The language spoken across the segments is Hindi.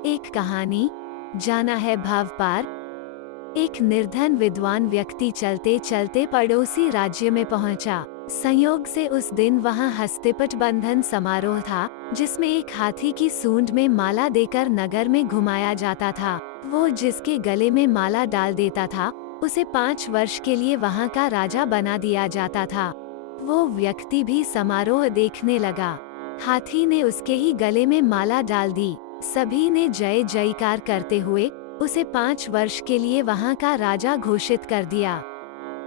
एक कहानी, जाना है भाव पार। एक निर्धन विद्वान व्यक्ति चलते चलते पड़ोसी राज्य में पहुंचा। संयोग से उस दिन वहां हस्तिपट बंधन समारोह था, जिसमें एक हाथी की सूंड में माला देकर नगर में घुमाया जाता था। वो जिसके गले में माला डाल देता था, उसे 5 वर्ष के लिए वहां का राजा बना दिया जाता था। वो व्यक्ति भी समारोह देखने लगा। हाथी ने उसके ही गले में माला डाल दी। सभी ने जय जयकार करते हुए उसे 5 वर्ष के लिए वहां का राजा घोषित कर दिया।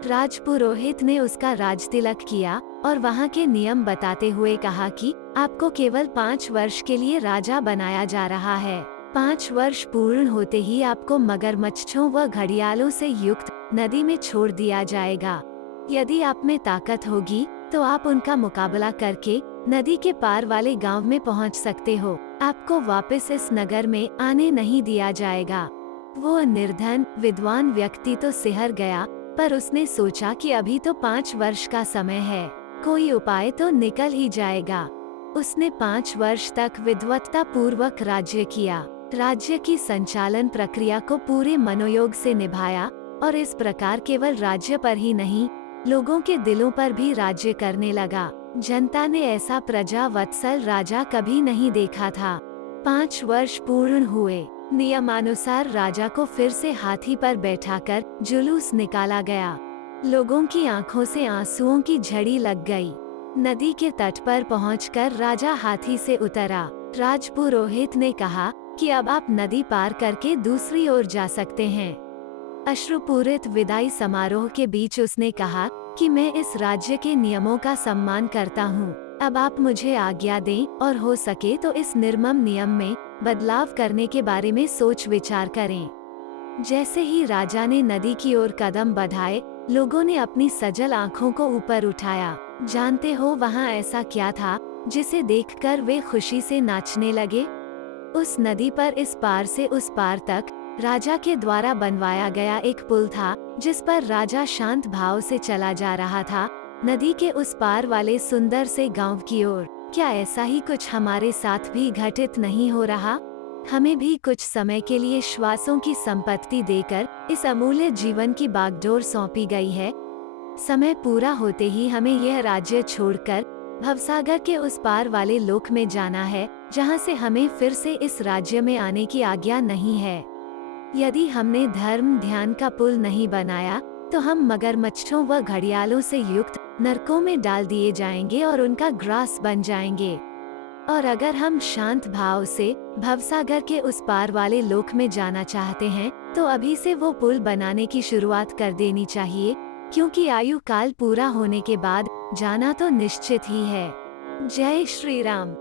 राजपुरोहित ने उसका राजतिलक किया और वहां के नियम बताते हुए कहा कि आपको केवल 5 वर्ष के लिए राजा बनाया जा रहा है। 5 वर्ष पूर्ण होते ही आपको मगरमच्छों व घड़ियालों से युक्त नदी में छोड़ दिया जाएगा। यदि आप में ताकत होगी तो आप उनका मुकाबला करके नदी के पार वाले गांव में पहुंच सकते हो। आपको वापस इस नगर में आने नहीं दिया जाएगा। वो निर्धन विद्वान व्यक्ति तो सिहर गया, पर उसने सोचा कि अभी तो 5 वर्ष का समय है, कोई उपाय तो निकल ही जाएगा। उसने 5 वर्ष तक विद्वत्ता पूर्वक राज्य किया। राज्य की संचालन प्रक्रिया को पूरे मनोयोग से निभाया और इस प्रकार केवल राज्य पर ही नहीं, लोगों के दिलों पर भी राज्य करने लगा। जनता ने ऐसा प्रजा वत्सल राजा कभी नहीं देखा था। 5 वर्ष पूर्ण हुए। नियमानुसार राजा को फिर से हाथी पर बैठाकर जुलूस निकाला गया। लोगों की आंखों से आंसुओं की झड़ी लग गई। नदी के तट पर पहुंचकर राजा हाथी से उतरा। राजपुरोहित ने कहा कि अब आप नदी पार करके दूसरी ओर जा सकते हैं। अश्रुपूरित विदाई समारोह के बीच उसने कहा कि मैं इस राज्य के नियमों का सम्मान करता हूँ। अब आप मुझे आज्ञा दें और हो सके तो इस निर्मम नियम में बदलाव करने के बारे में सोच विचार करें। जैसे ही राजा ने नदी की ओर कदम बढ़ाए, लोगों ने अपनी सजल आंखों को ऊपर उठाया। जानते हो वहाँ ऐसा क्या था जिसे देखकर वे खुशी से नाचने लगे? उस नदी पर इस पार से उस पार तक राजा के द्वारा बनवाया गया एक पुल था, जिस पर राजा शांत भाव से चला जा रहा था, नदी के उस पार वाले सुंदर से गांव की ओर। क्या ऐसा ही कुछ हमारे साथ भी घटित नहीं हो रहा? हमें भी कुछ समय के लिए श्वासों की संपत्ति देकर इस अमूल्य जीवन की बागडोर सौंपी गई है। समय पूरा होते ही हमें यह राज्य छोड़कर भवसागर के उस पार वाले लोक में जाना है, जहां से हमें फिर से इस राज्य में आने की आज्ञा नहीं है। यदि हमने धर्म ध्यान का पुल नहीं बनाया तो हम मगरमच्छों व घड़ियालों से युक्त नरकों में डाल दिए जाएंगे और उनका ग्रास बन जाएंगे। और अगर हम शांत भाव से भवसागर के उस पार वाले लोक में जाना चाहते हैं तो अभी से वो पुल बनाने की शुरुआत कर देनी चाहिए, क्योंकि आयु काल पूरा होने के बाद जाना तो निश्चित ही है। जय श्री राम।